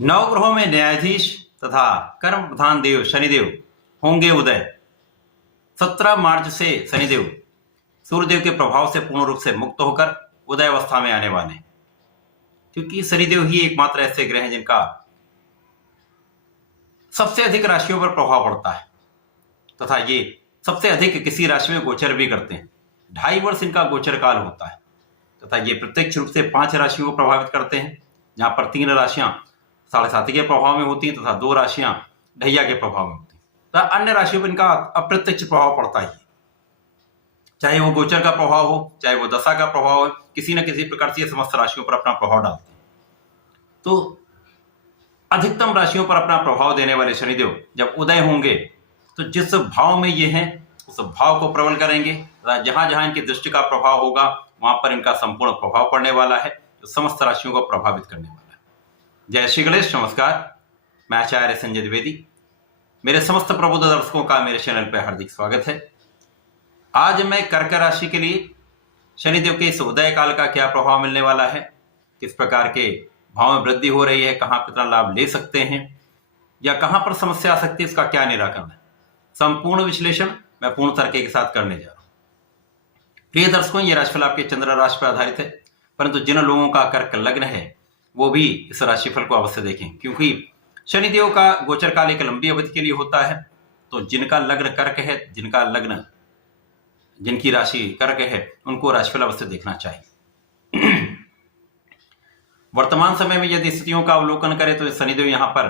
नवग्रहों में न्यायाधीश तथा कर्म प्रधान देव शनिदेव होंगे उदय। 17 मार्च से शनिदेव सूर्यदेव के प्रभाव से पूर्ण रूप से मुक्त होकर उदय अवस्था में आने वाले हैं, क्योंकि शनिदेव ही एकमात्र ऐसे ग्रह हैं जिनका सबसे अधिक राशियों पर प्रभाव पड़ता है तथा ये सबसे अधिक किसी राशि में गोचर भी करते हैं। 2.5 वर्ष इनका गोचर काल होता है तथा ये प्रत्यक्ष रूप से 5 राशियों को प्रभावित करते हैं, जहां पर 3 राशियां 7.5 के प्रभाव में होती हैं तथा 2 राशियां ढैया के प्रभाव में होती हैं तथा अन्य राशियों पर इनका अप्रत्यक्ष प्रभाव पड़ता ही है। चाहे वो गोचर का प्रभाव हो, चाहे वो दशा का प्रभाव हो, किसी न किसी प्रकार से समस्त राशियों पर अपना प्रभाव डालते हैं। तो अधिकतम राशियों पर अपना प्रभाव देने वाले शनिदेव जब उदय होंगे तो जिस भाव में ये हैं उस भाव को प्रबल करेंगे। जहां जहां इनकी दृष्टि का प्रभाव होगा वहां पर इनका संपूर्ण प्रभाव पड़ने वाला है, जो समस्त राशियों को प्रभावित करने वाला है। जय श्री गणेश। नमस्कार, मैं आचार्य संजय द्विवेदी। मेरे समस्त प्रबुद्ध दर्शकों का मेरे चैनल पर हार्दिक स्वागत है। आज मैं कर्क राशि के लिए शनिदेव के इस उदय काल का क्या प्रभाव मिलने वाला है, किस प्रकार के भाव में वृद्धि हो रही है, कहां कितना लाभ ले सकते हैं या कहां पर समस्या आ सकती है, इसका क्या निराकरण है, संपूर्ण विश्लेषण मैं पूर्ण तर्क के साथ करने जा रहा हूं। प्रिय दर्शकों, ये राशिफल आपके चंद्र राशि पर आधारित है, परंतु जिन लोगों का कर्क लग्न है वो भी इस राशिफल को अवश्य देखें, क्योंकि शनिदेव का गोचर काल एक लंबी अवधि के लिए होता है। तो जिनका लग्न कर्क है, जिनकी राशि कर्क है, उनको राशिफल अवश्य देखना चाहिए। वर्तमान समय में यदि स्थितियों का अवलोकन करें तो शनिदेव यहाँ पर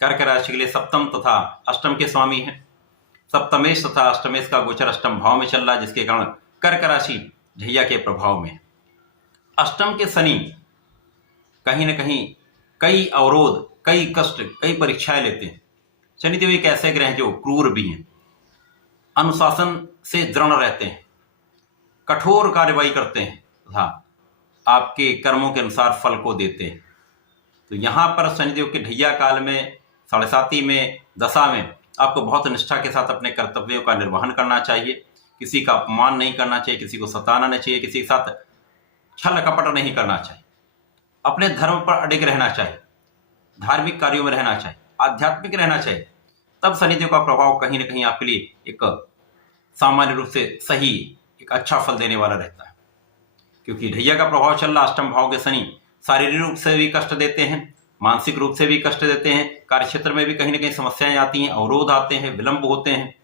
कर्क राशि के लिए सप्तम तथा अष्टम के स्वामी हैं। सप्तमेश तथा अष्टमेश का गोचर अष्टम भाव में चल रहा है, जिसके कारण कर्क राशि ढैया के प्रभाव में। अष्टम के शनि कहीं न कहीं कई अवरोध, कई कष्ट, कई परीक्षाएं लेते हैं। शनिदेव एक ऐसे ग्रह जो क्रूर भी हैं, अनुशासन से दृढ़ रहते हैं, कठोर कार्रवाई करते हैं तथा आपके कर्मों के अनुसार फल को देते हैं। तो यहाँ पर शनिदेव के ढैया काल में, 7.5 में, दशा में आपको बहुत निष्ठा के साथ अपने कर्तव्यों का निर्वहन करना चाहिए। किसी का अपमान नहीं करना चाहिए, किसी को सताना नहीं चाहिए, किसी के साथ छल कपट नहीं करना चाहिए, अपने धर्म पर अडिग रहना चाहिए, धार्मिक कार्यों में रहना चाहिए, आध्यात्मिक रहना चाहिए। तब शनिदेव का प्रभाव कहीं ना कहीं आपके लिए एक सामान्य रूप से सही, एक अच्छा फल देने वाला रहता है। क्योंकि ढैया का प्रभाव चल रहा अष्टम भाव के शनि शारीरिक रूप से भी कष्ट देते हैं, मानसिक रूप से भी कष्ट देते हैं, कार्य क्षेत्र में भी कहीं ना कहीं समस्याएं आती हैं, अवरोध आते हैं, विलंब होते हैं।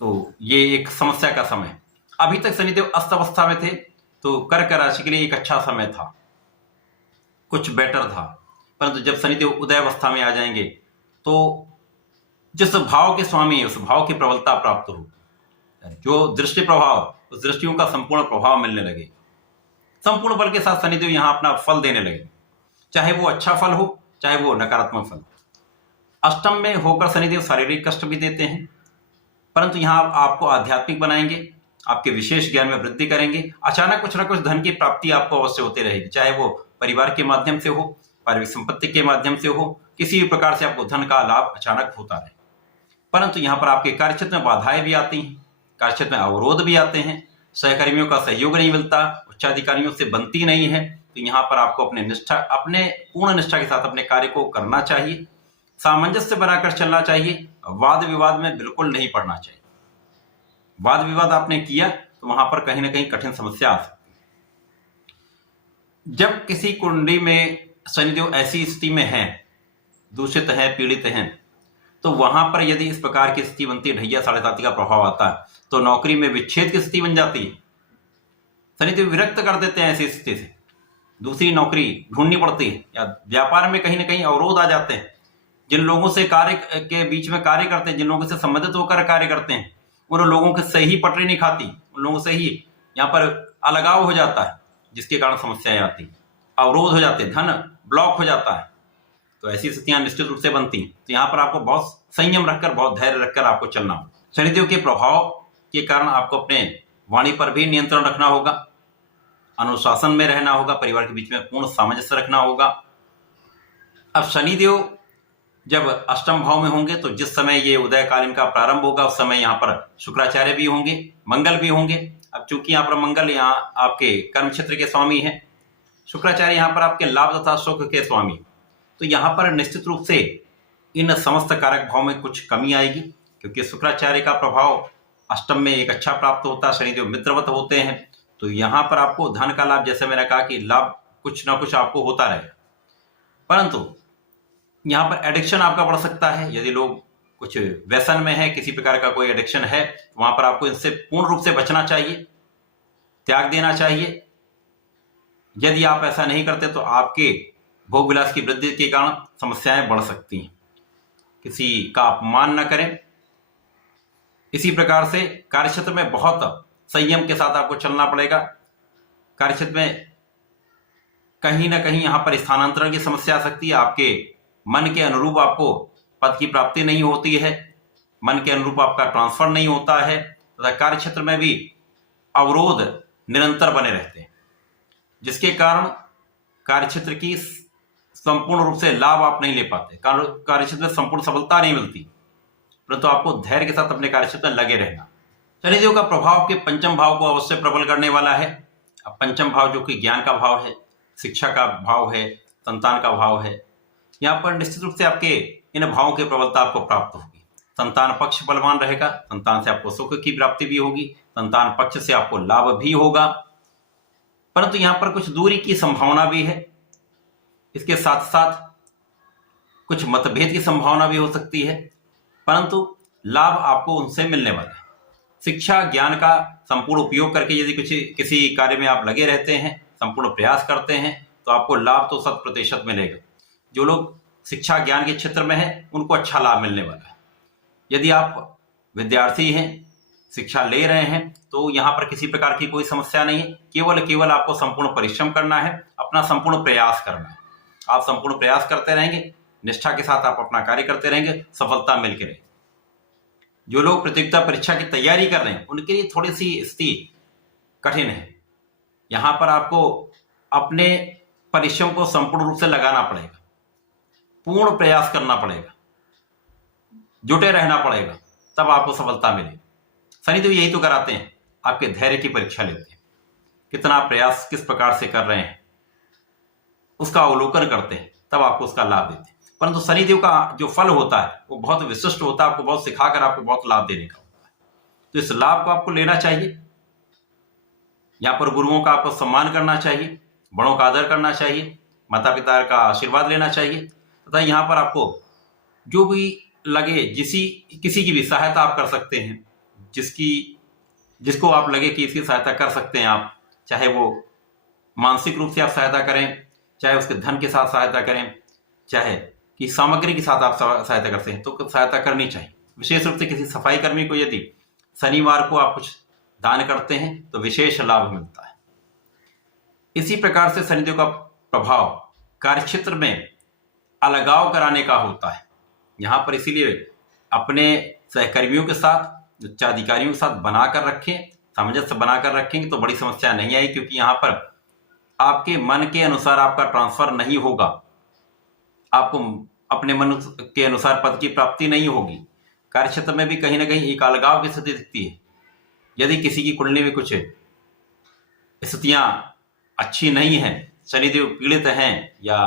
तो ये एक समस्या का समय। अभी तक शनिदेव अस्त अवस्था में थे तो कर्क राशि के लिए एक अच्छा समय था, कुछ बेटर था। परंतु जब शनिदेव उदय अवस्था में आ जाएंगे तो जिस भाव के स्वामी है उस भाव की प्रबलता प्राप्त हो, जो दृष्टि प्रभाव, उस दृष्टियों का संपूर्ण प्रभाव मिलने लगे। संपूर्ण बल के साथ शनिदेव यहां अपना फल देने लगे, चाहे वो अच्छा फल हो, चाहे वो नकारात्मक फल हो। अष्टम में होकर शनिदेव शारीरिक कष्ट भी देते हैं, परंतु यहां आपको आध्यात्मिक बनाएंगे, आपके विशेष ज्ञान में वृद्धि करेंगे। अचानक कुछ न कुछ धन की प्राप्ति आपको अवश्य होती रहेगी, चाहे वो परिवार के माध्यम से हो, पारिवारिक संपत्ति के माध्यम से हो, किसी भी प्रकार से आपको धन का लाभ अचानक होता रहे। परंतु यहाँ पर आपके कार्यक्षेत्र में बाधाएं भी आती हैं, कार्यक्षेत्र में अवरोध भी आते हैं, सहकर्मियों का सहयोग नहीं मिलता, उच्चाधिकारियों से बनती नहीं है। तो यहाँ पर आपको अपने पूर्ण निष्ठा के साथ अपने कार्य को करना चाहिए, सामंजस्य बनाकर चलना चाहिए, वाद विवाद में बिल्कुल नहीं पड़ना चाहिए। वाद विवाद आपने किया तो वहां पर कहीं ना कहीं कठिन समस्या आ सकती है। जब किसी कुंडली में शनिदेव ऐसी स्थिति में है, दूषित है, पीड़ित हैं, तो वहां पर यदि इस प्रकार की स्थिति बनती है, ढैया 7.5 का प्रभाव आता है, तो नौकरी में विच्छेद की स्थिति बन जाती है। शनिदेव विरक्त कर देते हैं ऐसी स्थिति से, दूसरी नौकरी ढूंढनी पड़ती है, या व्यापार में कहीं ना कहीं अवरोध आ जाते हैं। जिन लोगों से कार्य के बीच में कार्य करते हैं, जिन लोगों से संबंधित होकर कार्य करते हैं, उन लोगों के से ही पटरी नहीं खाती, उन लोगों से ही यहाँ पर अलगाव हो जाता है, जिसके कारण समस्याएं आती हैं, अवरोध हो जाते हैं, धन ब्लॉक हो जाता है। तो ऐसी स्थितियां निश्चित रूप से बनती हैं। तो यहाँ पर आपको बहुत संयम रखकर, बहुत धैर्य रखकर आपको चलना होगा। शनिदेव के प्रभाव के कारण आपको अपने वाणी पर भी नियंत्रण रखना होगा, अनुशासन में रहना होगा, परिवार के बीच में पूर्ण सामंजस्य रखना होगा। अब शनिदेव जब अष्टम भाव में होंगे तो जिस समय ये उदय काल इनका प्रारंभ होगा उस समय यहाँ पर शुक्राचार्य भी होंगे, मंगल भी होंगे। अब चूंकि यहाँ पर मंगल यहाँ आपके कर्म क्षेत्र के स्वामी हैं, शुक्राचार्य यहाँ पर आपके लाभ तथा सुख के स्वामी, तो यहाँ पर निश्चित रूप से इन समस्त कारक भाव में कुछ कमी आएगी, क्योंकि शुक्राचार्य का प्रभाव अष्टम में एक अच्छा प्राप्त होता है, शनिदेव मित्रवत होते हैं, तो यहाँ पर आपको धन का लाभ, जैसे मैंने कहा कि लाभ कुछ ना कुछ आपको होता रहेगा, परंतु यहाँ पर एडिक्शन आपका बढ़ सकता है। यदि लोग कुछ व्यसन में है, किसी प्रकार का कोई एडिक्शन है, तो वहां पर आपको इनसे पूर्ण रूप से बचना चाहिए, त्याग देना चाहिए। यदि आप ऐसा नहीं करते तो आपके भोग विलास की वृद्धि के कारण समस्याएं बढ़ सकती हैं। किसी का अपमान न करें। इसी प्रकार से कार्यक्षेत्र में बहुत संयम के साथ आपको चलना पड़ेगा। कार्यक्षेत्र में कहीं ना कहीं यहाँ पर स्थानांतरण की समस्या आ सकती है। आपके मन के अनुरूप आपको पद की प्राप्ति नहीं होती है, मन के अनुरूप आपका ट्रांसफर नहीं होता है, तथा कार्य क्षेत्र में भी अवरोध निरंतर बने रहते हैं, जिसके कारण कार्यक्षेत्र की संपूर्ण रूप से लाभ आप नहीं ले पाते, कार्यक्षेत्र में संपूर्ण सफलता नहीं मिलती, परंतु आपको धैर्य के साथ अपने कार्यक्षेत्र में लगे रहना। शनिदेव का प्रभाव के पंचम भाव को अवश्य प्रबल करने वाला है। अब पंचम भाव जो कि ज्ञान का भाव है, शिक्षा का भाव है, संतान का भाव है, यहाँ पर निश्चित रूप से आपके इन भावों की प्रबलता आपको प्राप्त होगी। संतान पक्ष बलवान रहेगा, संतान से आपको सुख की प्राप्ति भी होगी, संतान पक्ष से आपको लाभ भी होगा, परंतु यहाँ पर कुछ दूरी की संभावना भी है। इसके साथ साथ कुछ मतभेद की संभावना भी हो सकती है, परंतु लाभ आपको उनसे मिलने वाला है। शिक्षा ज्ञान का संपूर्ण उपयोग करके यदि किसी कार्य में आप लगे रहते हैं, संपूर्ण प्रयास करते हैं, तो आपको लाभ तो 100% मिलेगा। जो लोग शिक्षा ज्ञान के क्षेत्र में हैं, उनको अच्छा लाभ मिलने वाला है। यदि आप विद्यार्थी हैं, शिक्षा ले रहे हैं, तो यहाँ पर किसी प्रकार की कोई समस्या नहीं है। केवल आपको संपूर्ण परिश्रम करना है, अपना संपूर्ण प्रयास करना है। आप संपूर्ण प्रयास करते रहेंगे, निष्ठा के साथ आप अपना कार्य करते रहेंगे, सफलता मिलकर रहेगी। जो लोग प्रतियोगिता परीक्षा की तैयारी कर रहे हैं, उनके लिए थोड़ी सी स्थिति कठिन है। यहाँ पर आपको अपने परिश्रम को संपूर्ण रूप से लगाना पड़ेगा, पूर्ण प्रयास करना पड़ेगा, जुटे रहना पड़ेगा, तब आपको सफलता मिलेगी। शनिदेव यही तो कराते हैं, आपके धैर्य की परीक्षा लेते हैं। कितना प्रयास किस प्रकार से कर रहे हैं उसका अवलोकन करते हैं, तब आपको उसका लाभ देते हैं। परंतु शनिदेव का जो फल होता है वो बहुत विशिष्ट होता है, आपको बहुत सिखाकर आपको बहुत लाभ देने का होता है। तो इस लाभ को आपको लेना चाहिए। यहाँ पर गुरुओं का आपको सम्मान करना चाहिए, बड़ों का आदर करना चाहिए, माता पिता का आशीर्वाद लेना चाहिए, तथा यहाँ पर आपको जो भी लगे, किसी की भी सहायता आप कर सकते हैं, जिसको आप लगे कि इसकी सहायता कर सकते हैं आप, चाहे वो मानसिक रूप से आप सहायता करें, चाहे उसके धन के साथ सहायता करें, चाहे कि सामग्री के साथ आप सहायता करते हैं, तो सहायता करनी चाहिए। विशेष रूप से किसी सफाई कर्मी को यदि शनिवार को आप कुछ दान करते हैं तो विशेष लाभ मिलता है। इसी प्रकार से शनिदेव का प्रभाव कार्यक्षेत्र में अलगाव कराने का होता है। यहाँ पर इसीलिए अपने सहकर्मियों के साथ, उच्चाधिकारियों के साथ बनाकर रखें, सामंजस्य बनाकर रखेंगे तो बड़ी समस्या नहीं आई, क्योंकि यहाँ पर आपके मन के अनुसार आपका ट्रांसफर नहीं होगा, आपको अपने मन के अनुसार पद की प्राप्ति नहीं होगी। कार्यक्षेत्र में भी कहीं ना कहीं एक अलगाव की स्थिति दिखती है। यदि किसी की कुंडली में कुछ स्थितियां अच्छी नहीं है, शनिदेव पीड़ित हैं या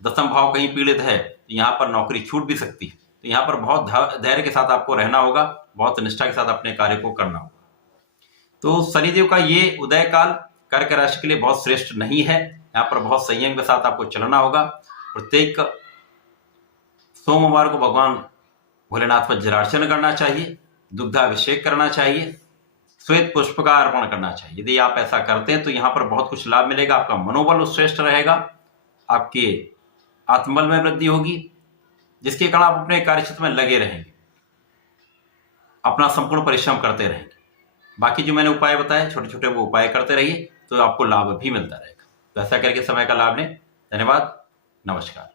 दसम भाव कहीं पीड़ित है, तो यहाँ पर नौकरी छूट भी सकती है। तो यहाँ पर बहुत धैर्य के साथ आपको रहना होगा, बहुत निष्ठा के साथ अपने कार्य को करना होगा। तो शनिदेव का ये उदय काल कर्क राशि के लिए बहुत श्रेष्ठ नहीं है। यहाँ पर बहुत संयम के साथ आपको चलना होगा। प्रत्येक सोमवार को भगवान भोलेनाथ पर जलार्चन करना चाहिए, दुग्धाभिषेक करना चाहिए, श्वेत पुष्प का अर्पण करना चाहिए। यदि आप ऐसा करते हैं तो यहाँ पर बहुत कुछ लाभ मिलेगा। आपका मनोबल श्रेष्ठ रहेगा, आपके आत्मबल में वृद्धि होगी, जिसके कारण आप अपने कार्यक्षेत्र में लगे रहेंगे, अपना संपूर्ण परिश्रम करते रहेंगे। बाकी जो मैंने उपाय बताए, छोटे छोटे वो उपाय करते रहिए, तो आपको लाभ भी मिलता रहेगा। तो ऐसा करके समय का लाभ लें। धन्यवाद, नमस्कार।